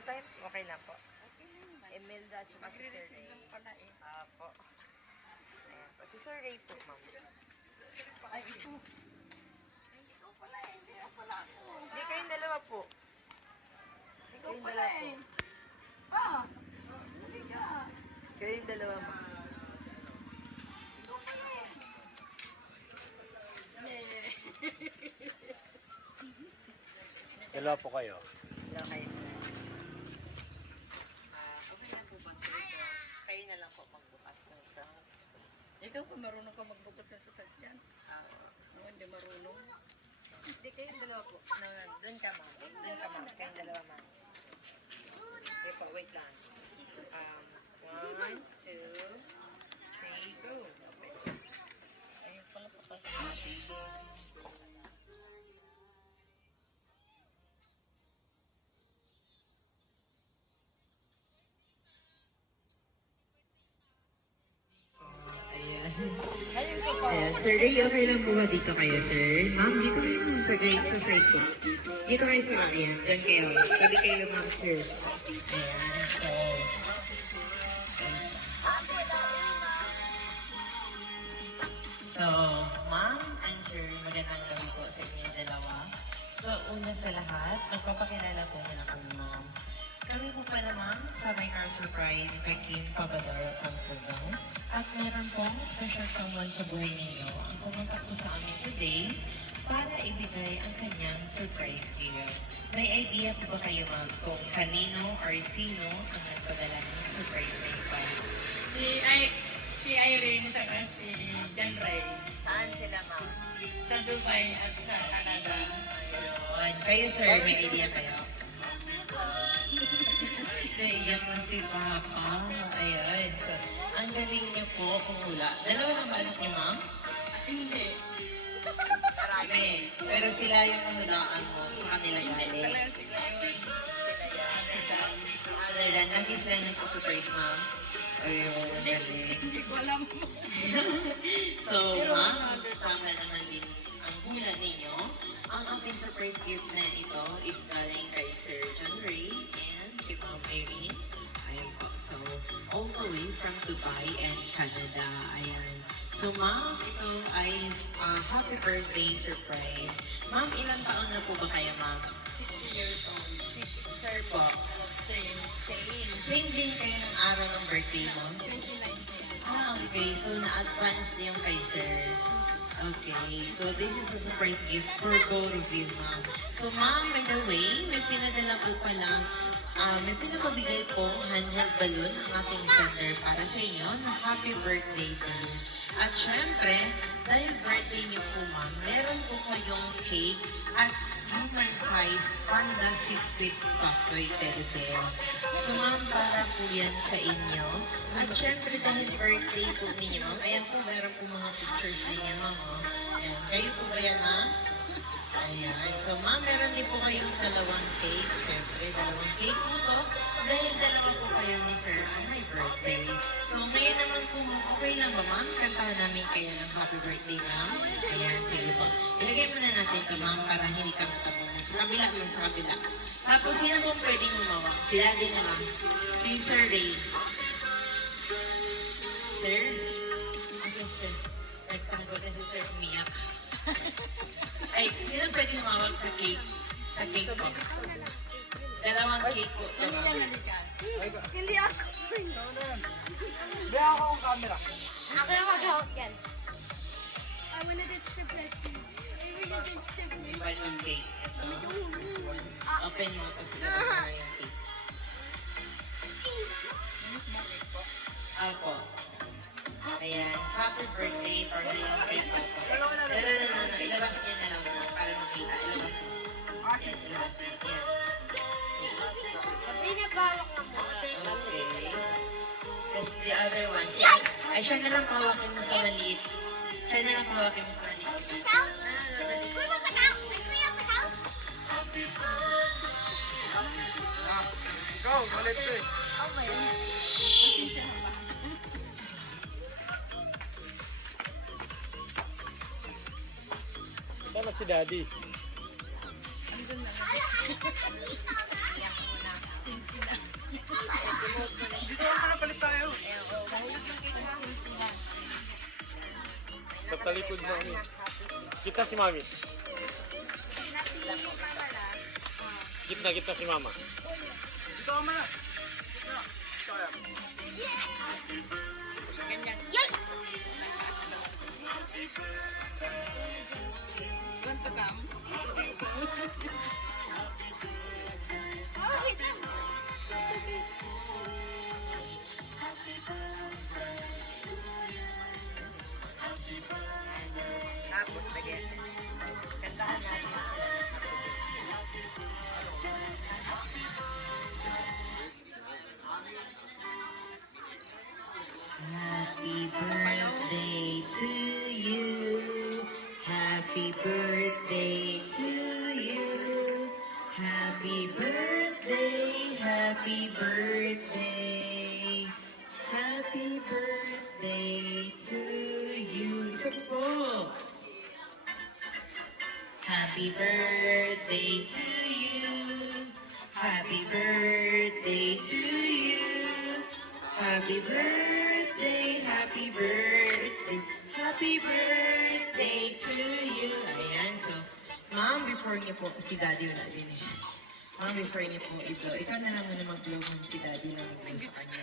time? Okay lang po. Okay lang naman. Imelda at saka si Sir Magre-receive Ray. lang pala eh. Po. Ayan po. Si Sir Ray po, ma'am. Ay, ito. Ay, ikaw pala eh. Hindi ako pala ako. Hindi, kayong dalawa po. Ikaw Kayong pala dalawa po. eh. Ah! Hindi ka. Kayong dalawa, ma'am. Ikaw pala eh. Nee. Dalawa po kayo. Hello, kayo, sir. Okay lang po ba, sir? Kayo na lang po magbukas ng trunk. Ikaw kung marunong ka magbukod sa sasakyan. Ako hindi marunong. Hindi, kayong dalawa po. Doon ka, ma'am. Doon ka, ma'am. Kayong dalawa, ma'am. Okay po, wait lang. 1, 2, 3, go. Ayun pala pa. Ayan. Ayun ka pa. Ayan, Sir Ray, okay lang po ba dito kayo, sir? Ma'am, dito kayo sa guide sa side ko. Dito kayo sa akin. Diyan kayo. Sabi kayo, ma'am, sir. Ayan, so... So, ma'am and sir, magandang gabi po sa inyong dalawa. So, una sa lahat, magpapakilala po muna kami, ma'am. Kami po pala, ma'am, sa My Car Surprise, Peking Pabador ang Pugaw. At meron pong special someone sa buhay ninyo ang pumunta po sa amin today para ibigay ang kanyang surprise gift. May idea po ba kayo, ma'am, kung kanino or sino ang nagpadala ng surprise na ito? Si Irene saka si John Ray. Saan sila, ma'am? Sa Dubai at sa Canada. Ayun. Kayo, sir, may idea kayo? Naiiyak na si Papa. Ayan. So, ang galing niyo po kung hula. Dalawa na ba anak niyo, ma'am? Hindi. Marami. Pero sila yung nahulaan mo sa kanila galing. Talaga sila yun. Other than, lagi sila nagsusurprise, ma'am. Ayun, galing. Hindi ko alam. So, ma'am, tama naman din ang hula ninyo. Ang ating surprise gift na ito is galing kay Sir John Ray and kay Ma'am Irene. Ayan po. So, all the way from Dubai and Canada. Ayan. So, ma'am, ito ay happy birthday surprise. Ma'am, ilang taon na po ba kayo, ma'am? 60 years old. Sir po. Same. Same din kayo ng araw ng birthday mo? 2019. Okay. So, na-advance na yung kay Sir. Okay. So, this is a surprise gift for both of you, ma'am. So, ma'am, by the way, may pinadala po pala, may pinapabigay pong handheld balloon ang ating sender para sa inyo na happy birthday din. At syempre, dahil birthday niyo po, ma'am, meron po kayong cake at human size panda 6-feet stuffed toy teddy bear. So, ma'am, para po yan sa inyo. At syempre, dahil birthday po ninyo, ma'am, ayan po, meron po mga pictures ninyo, ma'am. Oh. Ayan. Kayo po ba yan, ma'am? Ayan. So, ma'am, meron din po kayong dalawang cake. Syempre, dalawang cake po to. Dahil dalawa po kayo ni Sir on my birthday. So, ngayon naman po, okay lang ba, ma'am? Kantahan namin kayo ng happy birthday, ma'am. Ayan, sige po. Ilagay muna natin ito, ma'am, para hindi kami tabunan. Sa kabila lang, sa kabila. Tapos, sino po pwedeng umawak? Sila din na lang. Si Sir Ray. Sir? Okay, sir. Nagtanggol na si Sir umiyak. Ay, sino pwede humawag sa cake? Sa cake po. Dalawang cake po. Ano Dalawa. yan nalikan? Hindi ako. May ako ang camera. Ako na mag-hawak yan. I wanna touch the plushie. I wanna touch the May plushie. bagong cake. Ito. This one. Ah. Open mo, tapos ilabas mo na yung cake. Apo. Ayan. Happy birthday for me yung cake po. No. Ilabas niya na lang mo. Para makita. Ilabas mo. Yan, ilabas mo. Yan. Sabi na bawak na muna. Okay. Tapos the other one. Ay, siya na lang pawakin mo sa maliit. Siya na lang pawakin mo sa maliit. Kuya, pataw! Kuya, pataw! Ikaw, malit ko eh. Oh my God. Sana si Daddy. Andun na. Hala, halika ka dito. Si sila. Dito ka na palit tayo. Sa talikod mo. Kita si Mami. Gitna si Mama. Dito ka muna. Ganyan. Want to come? Oh, hit them. Tapos, again. Kantahan natin. Happy birthday to you. Happy birthday to you. Happy birthday, happy birthday. Happy birthday to you. Isa po. Happy birthday to you. Happy birthday to you. Happy birthday, happy birthday, happy birthday to you. Ayan, so, Ma'am, before niyo po, si Daddy wala din eh. Ma'am, before niyo po i-blow, ikaw na lang muna mag-blow kung si Daddy na mag-blow sa kanya.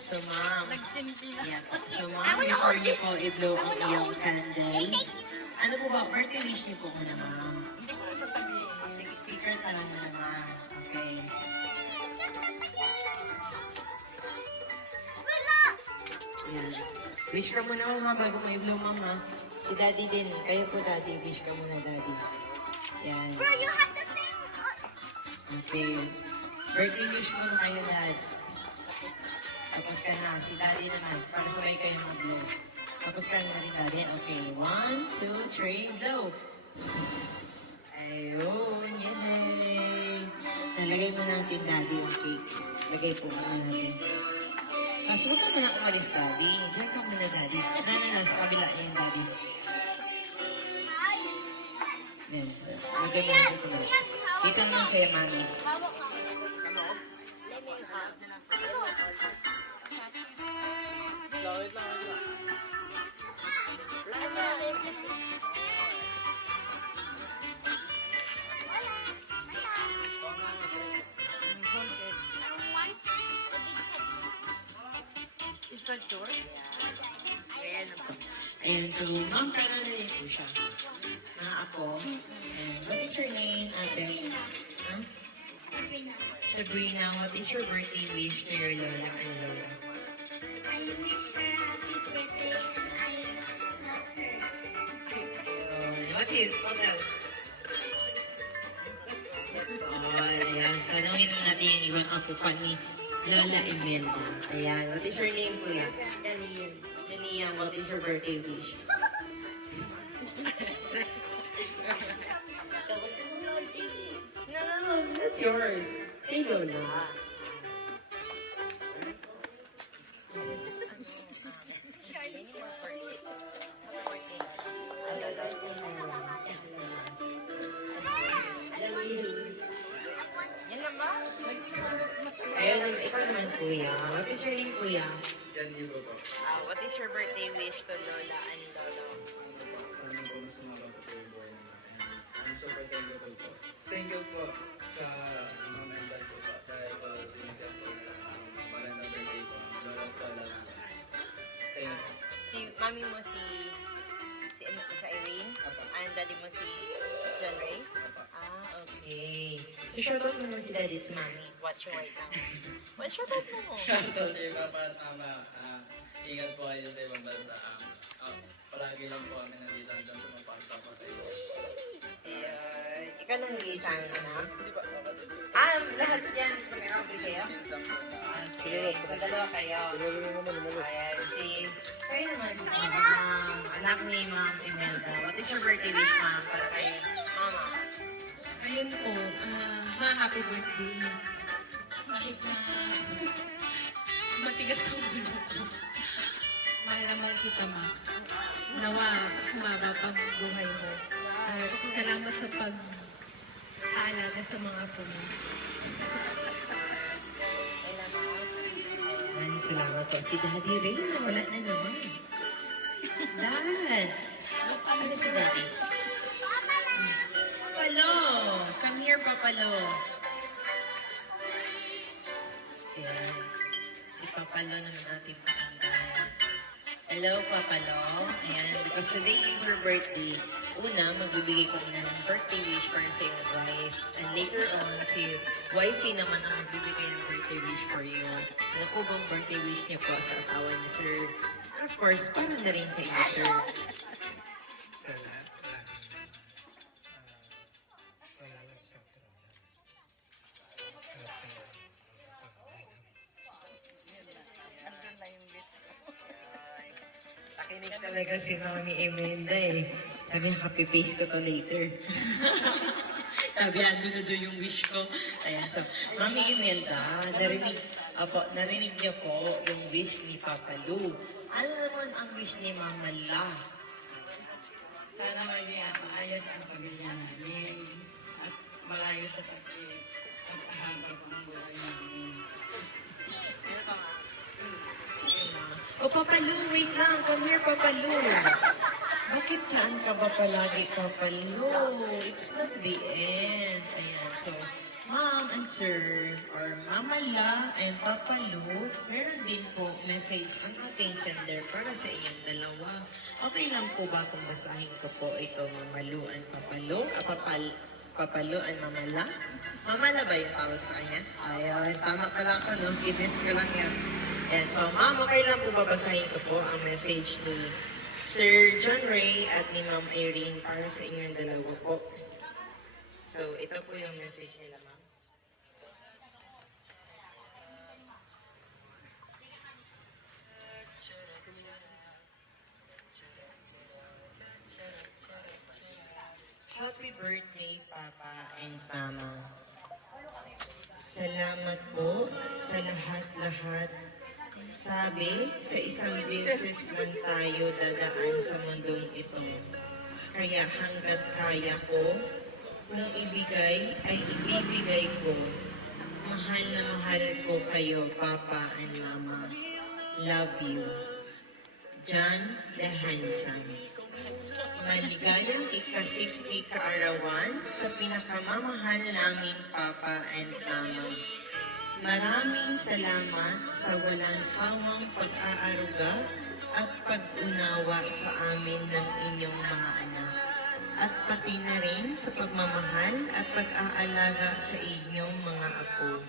So, Ma'am, Nagsinti na. yeah. So, Ma'am, before niyo po i-blow ang iyong candle, ano po ba, birthday wish niyo po muna, Ma'am? Hindi ko na sasabihin. Sige, secret na lang muna, Ma'am. Okay. Yan. Wish ka muna mama bago may blow mama. Si daddy din. Kayo po daddy. Wish ka muna daddy. Yan. Bro, you have the thing. Okay. Birthday wish muna kayo dad. Tapos ka na. Si daddy naman. Para sabay kayo mag-blow. Tapos ka na rin daddy. Okay. 1, 2, 3, blow. Ayun. Yay. Nalagay mo natin daddy yung cake. Lagay po muna natin. Tapos huwag ka muna umalis, Daddy. Diyan ka muna, Daddy. Sa kabila yan, Daddy. Yan. Lagay mo na sa kabila. Dito naman sa'yo, Mami. Hawak ka. Wait lang. Is that yours? Ayan, so, Ma'am, pangalan po siya. Mga ako. And what is your name, ate? Huh? Sabrina, what is your birthday wish to your lola and lola? I wish her happy birthday and I love her. What else? Oh, ayan. Tanungin mo natin yung ibang apupan ni Lola Imelda. Ayan. What is your name, kuya? Daniel. Janian, what is your birthday wish? No, that's yours. Hey, Lola. Yan naman. Ayun, ikaw naman, kuya. What is your name, kuya? Yan, di ba po? What is your birthday wish to Lola and Lolo? Sana po mas umaga po yung buhay namin. I'm super thankful po. Thank you po sa mama and dad po po. Dahil po binigyan po ng magandang birthday po. Lola at lola namin. Thank you. Si mami mo si Irene, and daddy mo si John Ray. Okay. So, shoutout mo naman si daddy at si mami. Watching right now. What's your birthday mo? Shoutout kay Papa at Ama. Ingat po kayo sa ibang bansa. Palagi lang po kami nandito hanggang sa mapagtapos sa inyo. Ikaw nang naging sa amin, anak? Di ba? Lahat yan. Okay kayo? Pinsan po na. Okay. So, dalawa kayo. Ayan, si... Kayo naman si anak ni Ma'am Imelda. What is your birthday wish, Ma'am? Para kayo. Mama. Ayun po. Happy birthday. Kahit na matigas ang ulo ko. Mahal na mahal kita, ma. Nawa, humaba pang buhay mo. At salamat sa pag nag-aalaga sa mga apo mo? Maraming salamat po. Si Daddy Ray na wala na naman. Dad! Ano si Daddy? Papalo! Come here, Papalo. Ayan. Si Papalo naman natin pakinggan. Hello, Papalo. Ayan, because today is her birthday. Una, magbibigay ko muna ng birthday wish para sa iyong wife. And later on, si wifey naman ang magbibigay ng birthday wish for you. Ano po bang birthday wish niya po sa asawa niya, sir? And of course, para na rin sa inyo, sir. Sa lahat, malalagay sa program. Andun na yung list ko. Pakinig talaga si Mami Imelda eh. Sabi niya, copy-paste ko to later. Sabi, ando na doon yung wish ko. Ayan, so, Mami Imelda, narinig niya po yung wish ni Papa Lou. Ano naman ang wish ni Mama La? Sana maging maayos ang pamilya namin at malayo sa sakit at ahanggang ang buhay namin. Oh, Papa Lou, wait lang. Come here, Papa Lou. Bakit saan ka ba palagi, Papa Lou? It's not the end. Ayan, so, Mom and Sir, or Mama La and Papa Lou, meron din po message ang ating sender para sa inyong dalawa. Okay lang po ba kung basahin ko po ito, Mama Lou and Papa Lou? Papa Lou and Mama La? Mama La ba yung tawag sa kanya? Ayun, tama pala ako, no? Ginis ko lang yan. Ayan, so, Ma'am, okay lang po babasahin ko po ang message ni Sir John Ray at ni Ma'am Irene para sa inyong dalawa po. So, ito po yung message nila, Ma'am. Happy birthday, Papa and Mama. Salamat po sa lahat-lahat. Sabi, sa isang beses lang tayo dadaan sa mundong ito. Kaya hanggat kaya ko, kung ibigay ay ibibigay ko. Mahal na mahal ko kayo, Papa and Mama. Love you. John the Handsome. Maligayang ika-60 kaarawan sa pinakamamahal naming Papa and Mama. Maraming salamat sa walang sawang pag-aaruga at pag-unawa sa amin ng inyong mga anak. At pati na rin sa pagmamahal at pag-aalaga sa inyong mga apo.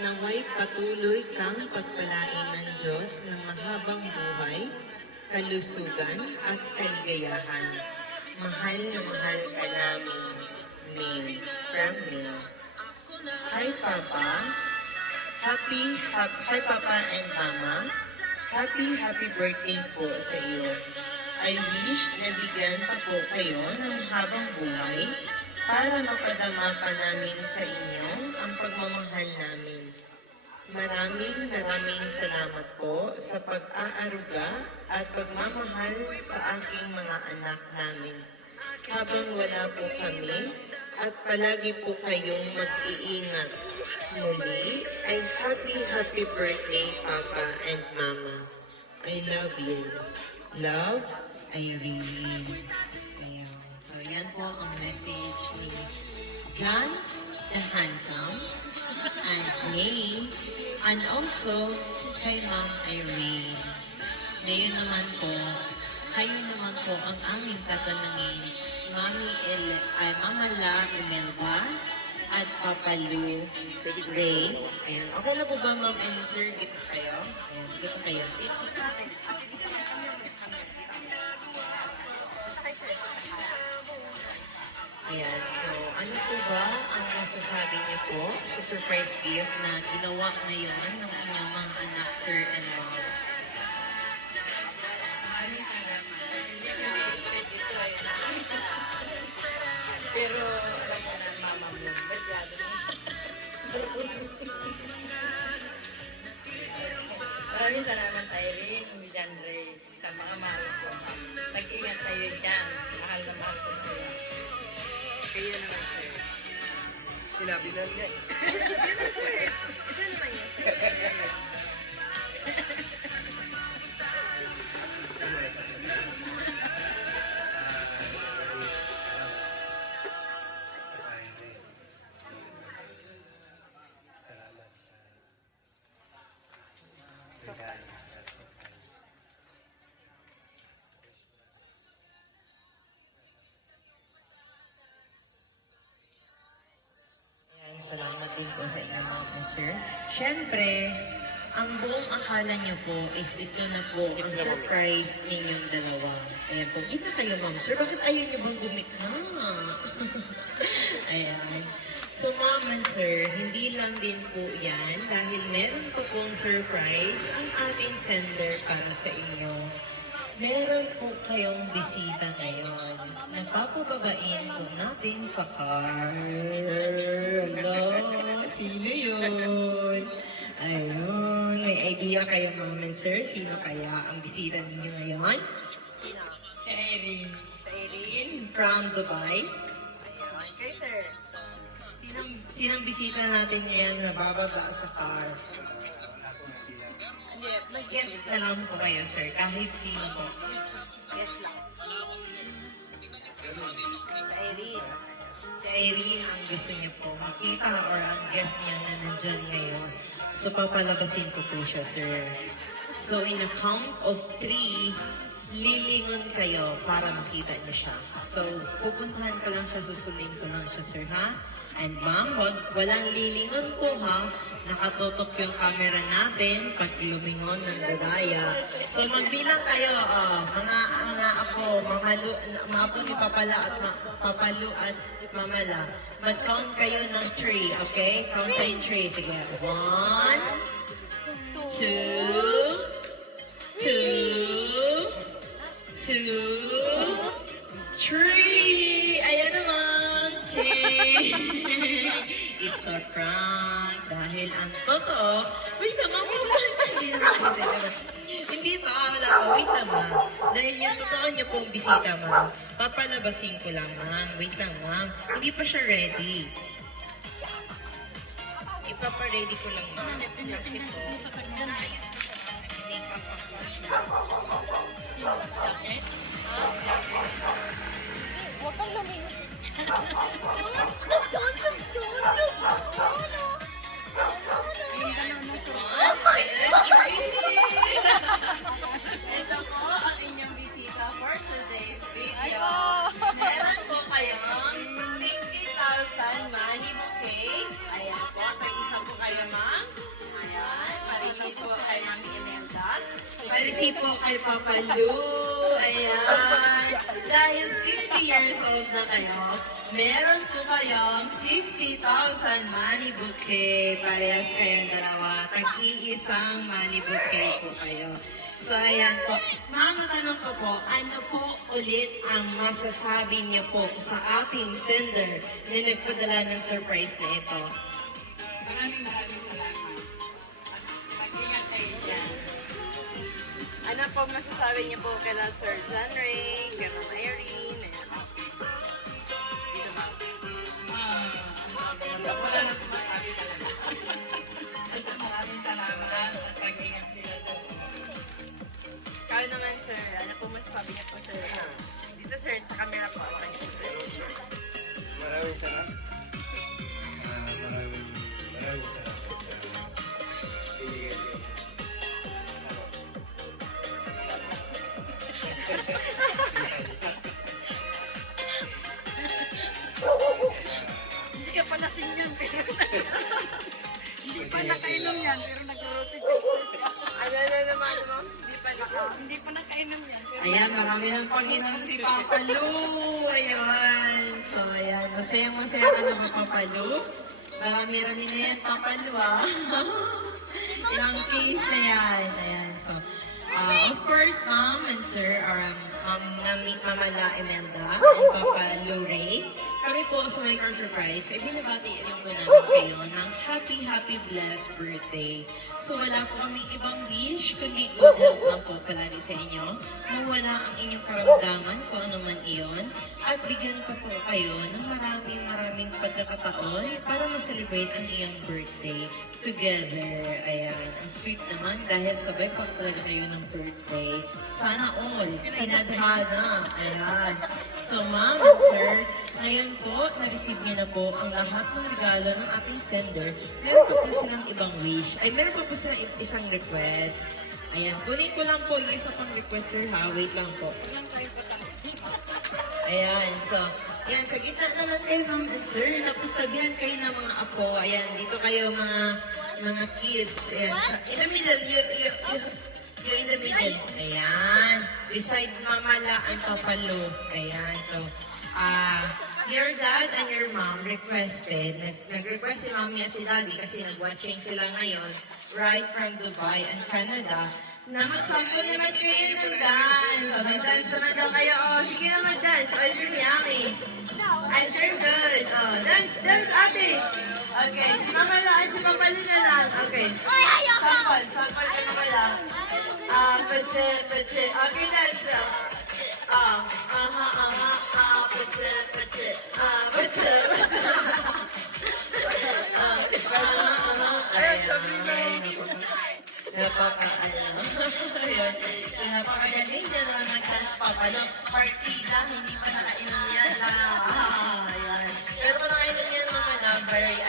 Naway patuloy kang pagpalain ng Diyos ng mahabang buhay, kalusugan at kaligayahan. Mahal na mahal ka namin, May. From May. Hi, Papa. Hi, Papa and Mama. Happy birthday po sa iyo. I wish na bigyan pa po kayo ng habang buhay para mapadama pa namin sa inyo ang pagmamahal namin. Maraming salamat po sa pag-aaruga at pagmamahal sa aking mga anak namin. Habang wala po kami at palagi po kayong mag-iingat. Muli ay happy birthday, Papa and Mama. I love you. Love, Irene. Ayan. So, yan po ang message ni John the Handsome and May, and also kay Ma'am Irene. Ngayon naman po, kayo naman po ang aming tatanungin, Mama La Imelda at Papa Lou Ray. Ayan. Okay na po ba, Ma'am and Sir? Gito kayo? Ayan, gito kayo. Ayan, so ano po ba ang masasabi niyo po sa surprise gift na ginawa ngayon ng inyong mga anak, Sir and Mom? Maraming salamat. Hindi ko na-expect ito eh. Pero alam mo na, mama mo, badyado mo. Maraming salamat, Irene, John Ray, sa mga mahal ko. Nag-ingat kayo dyan. Mahal na mahal ko kayo. Kayo naman, sir. Sinabi na niya eh. Ito naman yun, sir. Ano yung sasabihin? Salamat sa regalo, sa surprise. Ayan, salamat din po sa inyong mga answer. Siyempre, ang buong akala niyo po is ito na po ang surprise ninyong dalawa. Ayan po, kita kayo ma'am. Sir, bakit ayaw niyo bang gumikna? Ayan. So ma'am and sir, hindi lang din po yan dahil meron po pong surprise ang ating sender para sa inyo. Meron po kayong bisita ngayon. Nagpapababain po natin sa car. Hello, sino yun? Ayun, may idea kayo ma'am and sir, sino kaya ang bisita ninyo ngayon? Sino? Si Irene. Sa Erin? From Dubai. Ayun. Kay sir. Sinang bisita natin ngayon na bababa sa car? Hindi, Mag-guess na lang po kayo sir, kahit sino po. guess lang. Sa Erin. Si Irene ang gusto niya po makita or ang guest niya na nandyan ngayon. So, papalabasin ko po siya, sir. So, in a count of 3, lilingon kayo para makita niyo siya. So, pupuntahan ko lang siya, susunod ko lang siya, sir, ha? And ma'am, walang lilingon po, ha? Nakatutok yung camera natin pag lumingon ng dadaya. So, magbilang kayo, mga ako, mga apo ni Papala at Papalu at Mamala. Mag-count kayo ng 3, okay? Count kayo 3. Sige. 1, 2, 3. Ayan naman. 3. It's a prank. Dahil ang totoo, wait naman, hindi pa, wala pa. Wait naman. Dahil yung totoo niyo pong bisita, ma'am. Papalabasin ko lang, ma'am. Wait lang, ma'am. Hindi pa siya ready. Ipapa-ready ko lang, ma'am. Kasi po, naayos ko siya, ma'am. Make-up pa po siya. Huwag kang lumingon. Ito po ang inyong bisita for today's video. Meron po kayong 60,000 money bouquet. Ayan po, tag-isa po kayo, ma'am. Ayan, marinig po kay Ma'am Imelda. Parisi po kay Papa Lu. Ayan. Dahil 60 years old na kayo, meron po kayong 60,000 money bouquet. Parehas kayong dalawa. Tag-iisang money bouquet po kayo. So, ayan po. Mga tanong ko po, ano po ulit ang masasabi niyo po sa ating sender na nagpadala ng surprise na ito? Maraming salamat. Mag-ingat kayo dyan. Ano po masasabi niyo po kala Sir John Ray, kay Ma'am Irene? Dito, ma'am. Wala na po masabi talaga. Basta maraming salamat at mag-ingat sila dyan. Kaya naman, sir, ano po masasabi niyo po, sir? Dito, sir, sa camera po. Ako niyo, sir. Maraming salamat. Maraming salamat sa binigay niyo. Hindi ka pala sinyon, pero hindi pa nakainom yan, pero nag-rosity siya. Ano na naman, ma'am? Hindi pa naka... Hindi pa nakainom yan, pero Ayan, marami ng Panginoon si Papa Lu. Ayan. So, ayan. Masaya-masaya ka na ba, Papa Lu? Marami-rami na yan, Papa Lu, ah. Ilang case na yan. Ayan. So, of course, Ma'am and Sir, Ma'am Mama La Imelda and Papa Lu Ray. kami po sa Micro Surprise, ay binabati rin po namin kayo ng happy, blessed birthday. So wala po kaming ibang wish, kundi good health lang po palagi sa inyo. Mawala ang inyong karamdaman, kung ano man iyon. At bigyan pa po kayo ng maraming pagkakataon para ma-celebrate ang iyong birthday together. Ayan, ang sweet naman dahil sabay pa talaga kayo ng birthday. Sana all, pinadhana. Ayan. So ma'am and sir, ngayon po, na-receive niyo na po ang lahat ng regalo ng ating sender. Meron pa po silang ibang wish. Ay, meron pa po silang isang request. Ayan, kunin ko lang po yung isa pang request, sir, ha? Wait lang po. Ayan, so, ayan, sa gitna naman kayo, ma'am and sir, napustabihan kayo ng mga apo. Ayan, dito kayo mga kids. Ayan, so, in the middle, you in the middle. Ayan, beside Mama La and Papa Lo. Ayan, so, your dad and your mom requested, nag-request si Mami at si Daddy kasi nag-watching sila ngayon right from Dubai and Canada na mag-sample naman kayo ng dance. So, mag-dance naman daw kayo. Oh, sige na mag-dance. Oh, it's really yummy. I'm sure good. Oh, dance, ate. Okay, si Mama La at si Papa Lo na lang. Okay. Sample ka na pala. Petse. Okay, dance now. Napakagaling dyan naman nag-dance pa pa lang. Partida, hindi pa nakainom yan. Ayan. Pero kung nakainom yan naman na, very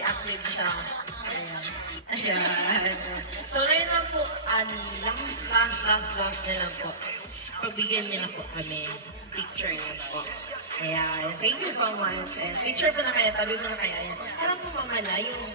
active siya. Ayan. So ngayon lang po, last na lang po. Pagbigyan niyo na po kami. Picture niyo po. Ayan. Thank you so much. And picture po na kayo. Tabi mo na kayo. Ayan. Alam po mamala yung